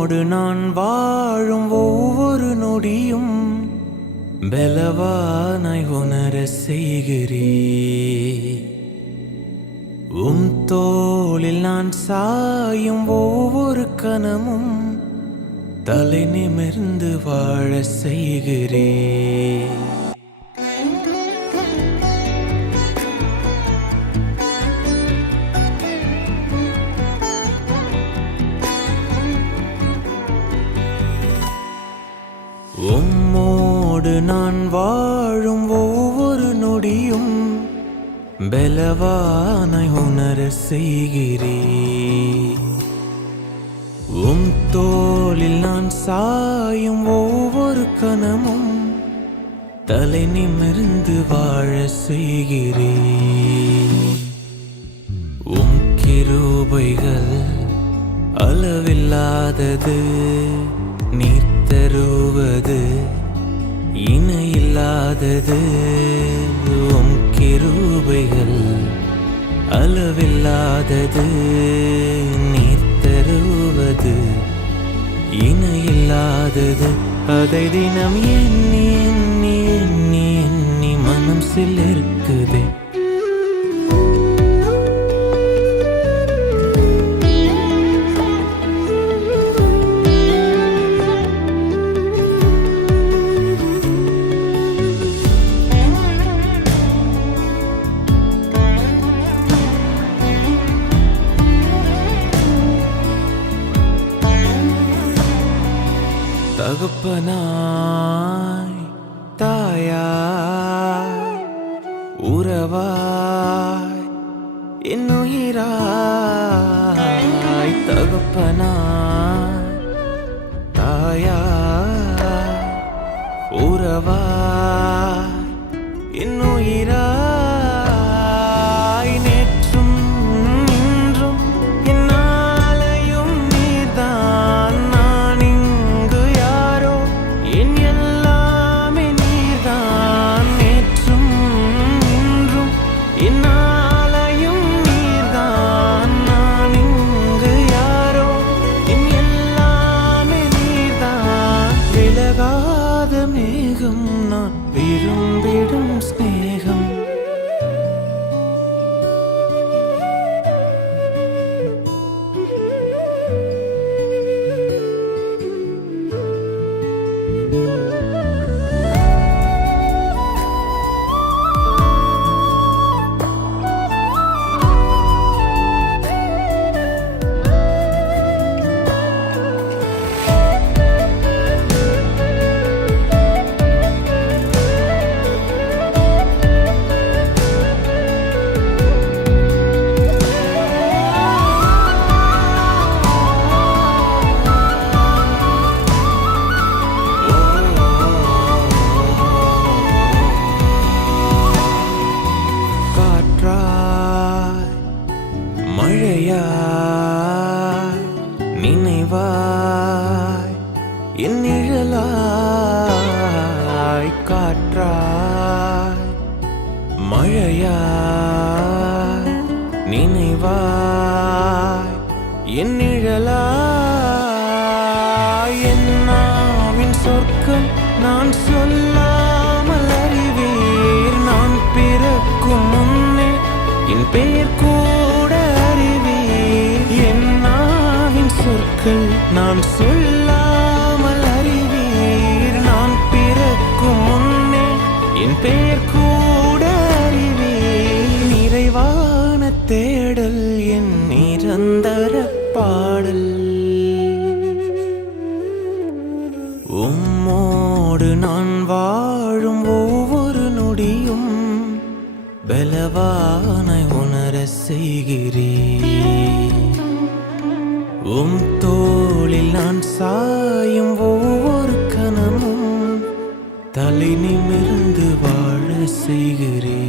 உம்மோடு நான் வாழும் ஒவ்வொரு நொடியும் பலவானாய் உணர செய்கிறே. உம் தோளில் நான் சாயும் ஒவ்வொரு கணமும் தலை நிமிர்ந்து வாழ செய்கிறே. உம்மோடு நான் வாழும் ஒவ்வொரு நொடியும் பலவானாய் உணர செய்கிறே. உம் தோளில் நான் சாயும் ஒவ்வொரு கணமும் தலை நிமிர்ந்து வாழ செய்கிறே. உம் கிருபைகள் அளவில்லாதது, நீர் தருவது இணையில்லாதது. உம் கிருபைகள் அளவில்லாதது, நீர் தருவது இணையில்லாதது. அதை தினம் எண்ணி எண்ணி எண்ணி எண்ணி மனம் சிலிர்க்குதே. தகப்பனாய் தாயாய் உறவாய் என்னுயிராய். தகப்பனாய் தாயாய் உறவாய் என்னுயிராய். நேற்றும் இன்றும் என்னாலையும் நீர்தான். நான் இங்கு யாரோ, என் எல்லாமே நீர்தான். நேற்றும் இன்றும் என்னாலையும் நீர்தான். நான் இங்கு யாரோ, என் எல்லாமே நீர்தான். விலகாத மேகம் நான் விரும்பிடும் ஸ்நேகம். மழையாய் நினைவாய் என் நிழலாய். காற்றாய் மழையாய் நினைவாய் என் நிழலாய். என் நாவின் சொற்கள் நான் சொல்லாமல் அறிவீர். நான் பிறக்கும் முன்னே என் பெயர் கூட அறிவீர். என் நாவின் சொற்கள் நான் சொல்லாமல் அறிவீர். நான் பிறக்கும் முன்னே என் பெயர் கூட அறிவீர். நிறைவான தேடல் என் நிரந்தர பாடல். உம்மோடு நான் வாழும் ஒவ்வொரு நொடியும் பலவானாய் உணர செய்கிறே. உம் தோளில் நான் சாயும் ஒவ்வொரு கணமும் தலை நிமிர்ந்து வாழ செய்கிறே.